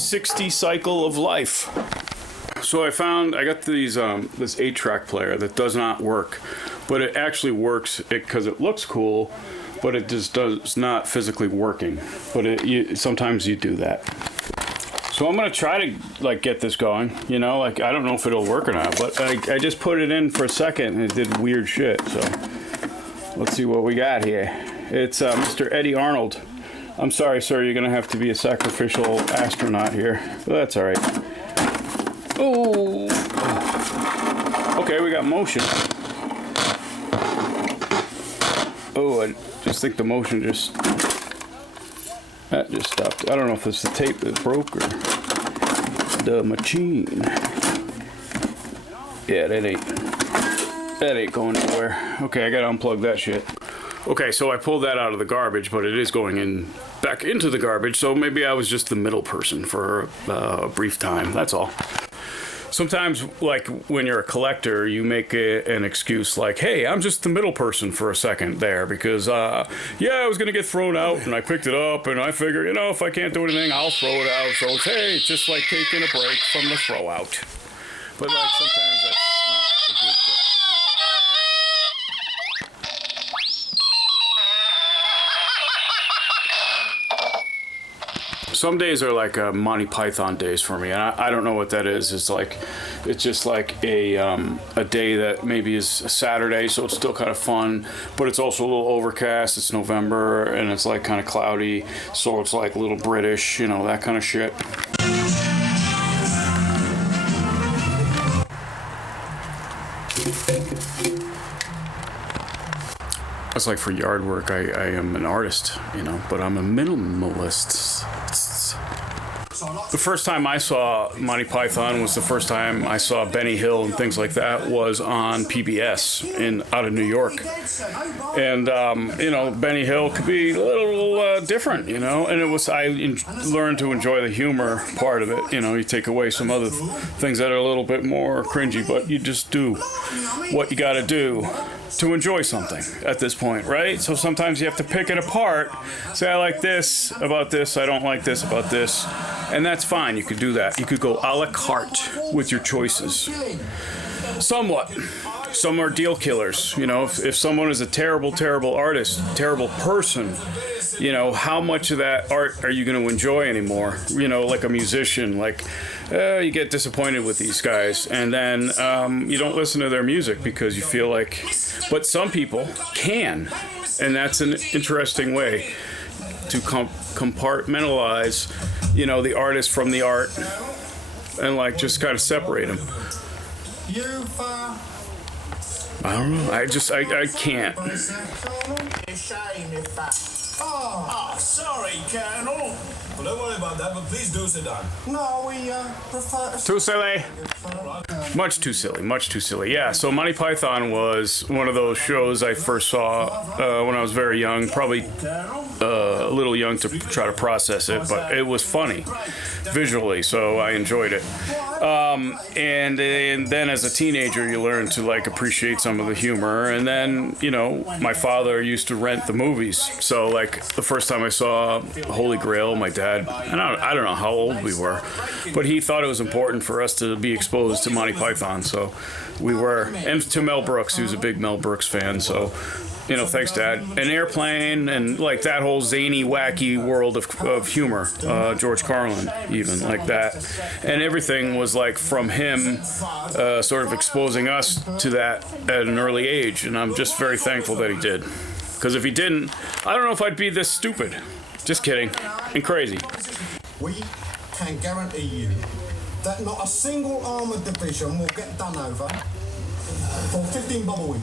360 cycle of life. So I got these this 8-track player that does not work, but it actually works because it looks cool, but it just does not physically working. But sometimes you do that. So I'm gonna try to like get this going, you know, like I don't know if it'll work or not, but I just put it in for a second and it did weird shit. So let's see what we got here. It's Mr. Eddie Arnold. I'm sorry, sir, you're gonna have to be a sacrificial astronaut here, but that's all right. Oh, okay, we got motion. Oh, I just think the motion that just stopped. I don't know if it's the tape that broke or the machine. Yeah, that ain't going nowhere. Okay, I gotta unplug that shit. Okay, so I pulled that out of the garbage, but it is going back into the garbage, so maybe I was just the middle person for a brief time, that's all. Sometimes, like, when you're a collector, you make an excuse like, hey, I'm just the middle person for a second there because, I was going to get thrown out, and I picked it up, and I figure, you know, if I can't do anything, I'll throw it out. So it's, hey, it's just like taking a break from the throw out. But, like, sometimes that's not a good justification. Some days are like Monty Python days for me, and I don't know what that is. It's just like a day that maybe is a Saturday, so it's still kind of fun, but it's also a little overcast. It's November, and it's like kind of cloudy, so it's like a little British, you know, that kind of shit. It's like for yard work, I am an artist, you know, but I'm a minimalist. The first time I saw Monty Python was the first time I saw Benny Hill and things like that was on PBS out of New York. And, you know, Benny Hill could be a little different, you know, and I learned to enjoy the humor part of it. You know, you take away some other things that are a little bit more cringy, but you just do what you got to do to enjoy something at this point, right? So sometimes you have to pick it apart, say I like this about this, I don't like this about this, and that's fine. You could do that. You could go a la carte with your choices. Somewhat. Some are deal killers. You know, if someone is a terrible, terrible artist, terrible person, you know, how much of that art are you going to enjoy anymore? You know, like a musician, like you get disappointed with these guys, and then you don't listen to their music because you feel like, but some people can, and that's an interesting way to compartmentalize, you know, the artist from the art, and like just kind of separate them. I don't know. I can't. Oh, sorry, Colonel. Well, don't worry about that, but please do sit down. No, we prefer... Too silly. Much too silly. Much too silly. Yeah, so Monty Python was one of those shows I first saw when I was very young, probably a little young to try to process it, but it was funny visually, so I enjoyed it. And then as a teenager, you learn to like appreciate some of the humor, and then, you know, my father used to rent the movies, so like the first time I saw Holy Grail, my dad, and I don't know how old we were, but he thought it was important for us to be exposed to Monty Python, so we were, and to Mel Brooks, he was a big Mel Brooks fan, so, you know, thanks, Dad. An Airplane, and like that whole zany, wacky world of humor, George Carlin, even like that, and everything was like from him, sort of exposing us to that at an early age, and I'm just very thankful that he did. Because if he didn't, I don't know if I'd be this stupid. Just kidding. And crazy. We can guarantee you that not a single armoured division will get done over for 15 bubble wing.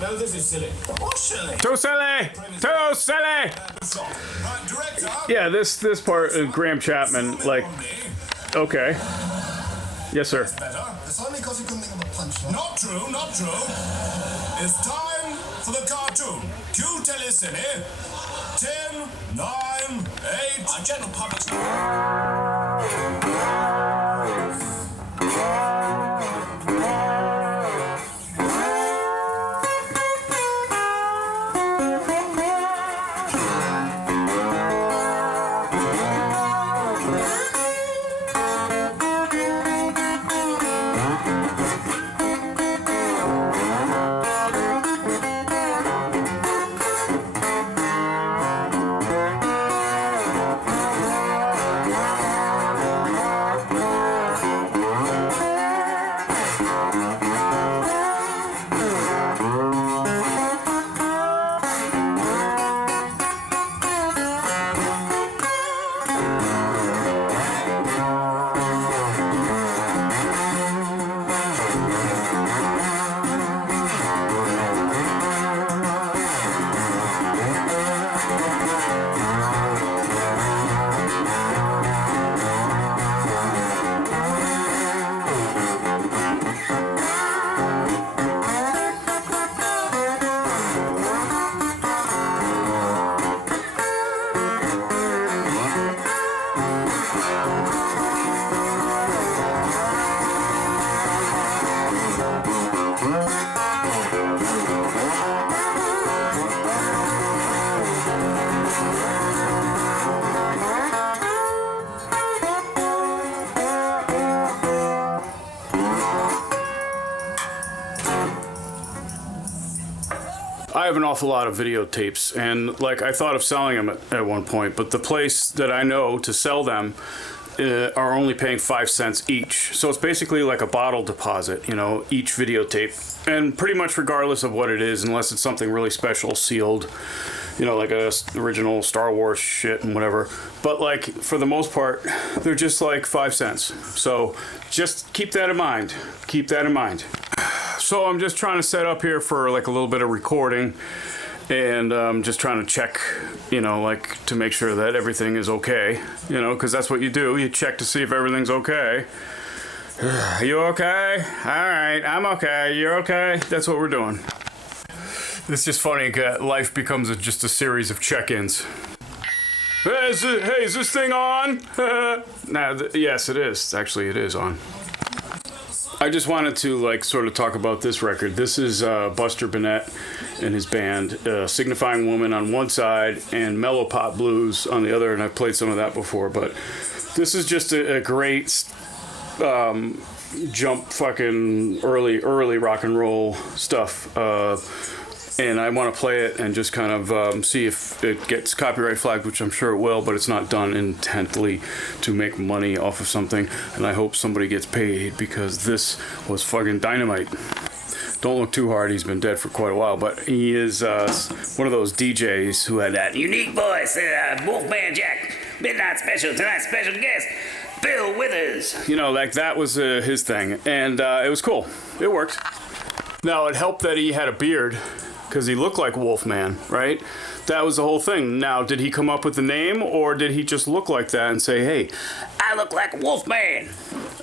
No, this is silly. What's silly? Too silly! Too silly! Yeah, this part, Graham Chapman, like, okay. Yes, sir. It's only because you couldn't think of a punchline. Not true, not true. It's time for the cartoon. Cue Telecine. 10, 9, 8. Our general public. I have an awful lot of videotapes, and like I thought of selling them at one point, but the place that I know to sell them are only paying 5 cents each. So it's basically like a bottle deposit, you know, each videotape. And pretty much regardless of what it is, unless it's something really special, sealed, you know, like a original Star Wars shit and whatever. But like for the most part, they're just like 5 cents. So just keep that in mind. Keep that in mind. So I'm just trying to set up here for like a little bit of recording, and just trying to check, you know, like to make sure that everything is okay, you know, because that's what you do. You check to see if everything's okay. You okay? All right, I'm okay. You're okay? That's what we're doing. It's just funny, life becomes just a series of check-ins. Hey, is this thing on? Yes, it is. Actually, it is on. I just wanted to like sort of talk about this record. This is Buster Bennett and his band, Signifying Woman on one side and Mellow Pop Blues on the other, and I've played some of that before, but this is just a great jump fucking early rock and roll stuff. And I want to play it and just kind of see if it gets copyright flagged, which I'm sure it will, but it's not done intently to make money off of something. And I hope somebody gets paid, because this was fucking dynamite. Don't look too hard, he's been dead for quite a while, but he is one of those DJs who had that unique voice, Wolfman Jack, Midnight Special, tonight's special guest, Bill Withers. You know, like that was his thing, and it was cool. It worked. Now, it helped that he had a beard, because he looked like Wolfman, right? That was the whole thing. Now, did he come up with the name, or did he just look like that and say, hey, I look like Wolfman?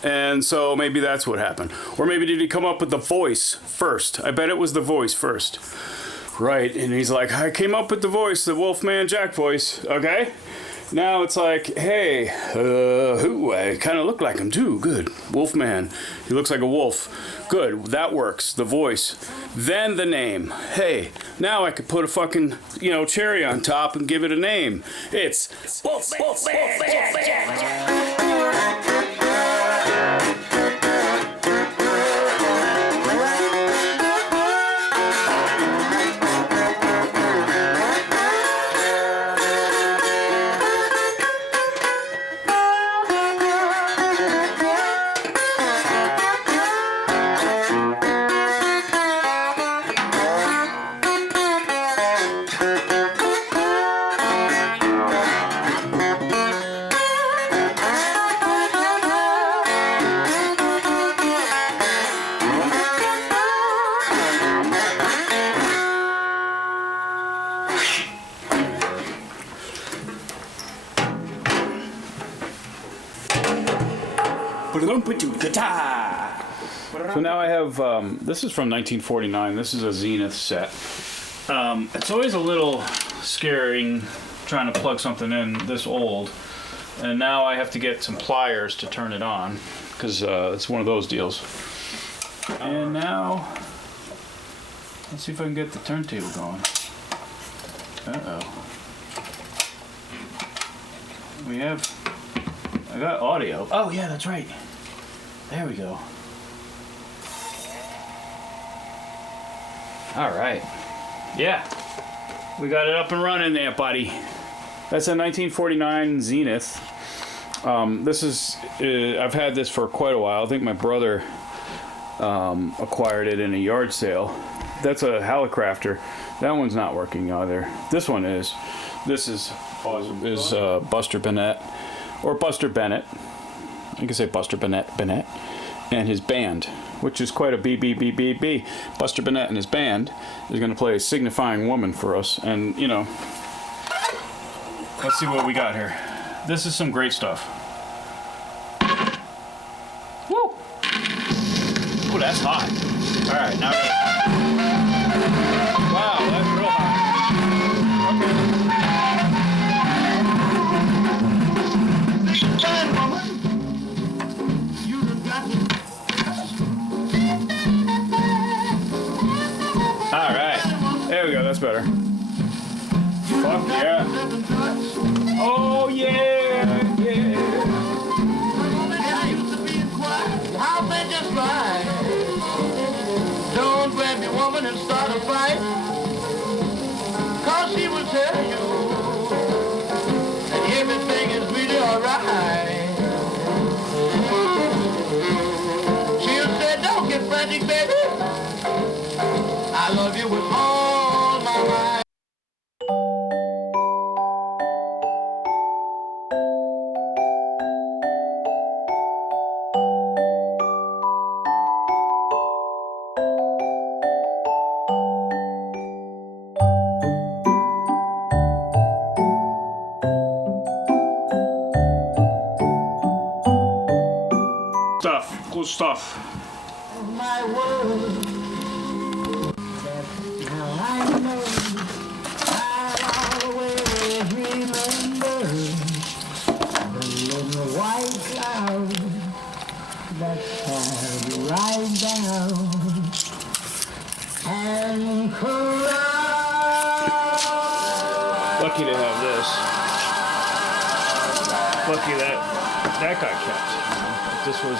And so maybe that's what happened. Or maybe did he come up with the voice first? I bet it was the voice first. Right, and he's like, I came up with the voice, the Wolfman Jack voice, okay? Now it's like, hey, I kind of look like him too. Good. Wolfman. He looks like a wolf. Good. That works. The voice. Then the name. Hey, now I could put a fucking, you know, cherry on top and give it a name. It's Wolfman Jack. So now I have, this is from 1949. This is a Zenith set. It's always a little scaring trying to plug something in this old. And now I have to get some pliers to turn it on, because it's one of those deals. And now, let's see if I can get the turntable going. Uh-oh. I got audio. Oh yeah, that's right. There we go. All right. Yeah. We got it up and running there, buddy. That's a 1949 Zenith. This is, I've had this for quite a while. I think my brother acquired it in a yard sale. That's a Hallicrafter. That one's not working either. This one is. This is Buster Bennett, or Buster Bennett. You can say Buster Bennett, and his band, which is quite a B. Buster Bennett and his band is going to play Signifying Woman for us, and you know, let's see what we got here. This is some great stuff. Woo! Oh, that's hot. All right, now. Wow, that's real hot. Okay. There we go, that's better. Fuck yeah. Oh yeah, yeah. How they just lie. Don't grab your woman and start a fight. Well, she will tell you that everything is really alright. She'll say, don't get frantic, baby. I love you with all my might. Cool stuff. My word, that's how I know I'll always remember the little white cloud that carried right down and cried. Lucky to have this. Lucky that got kept. This was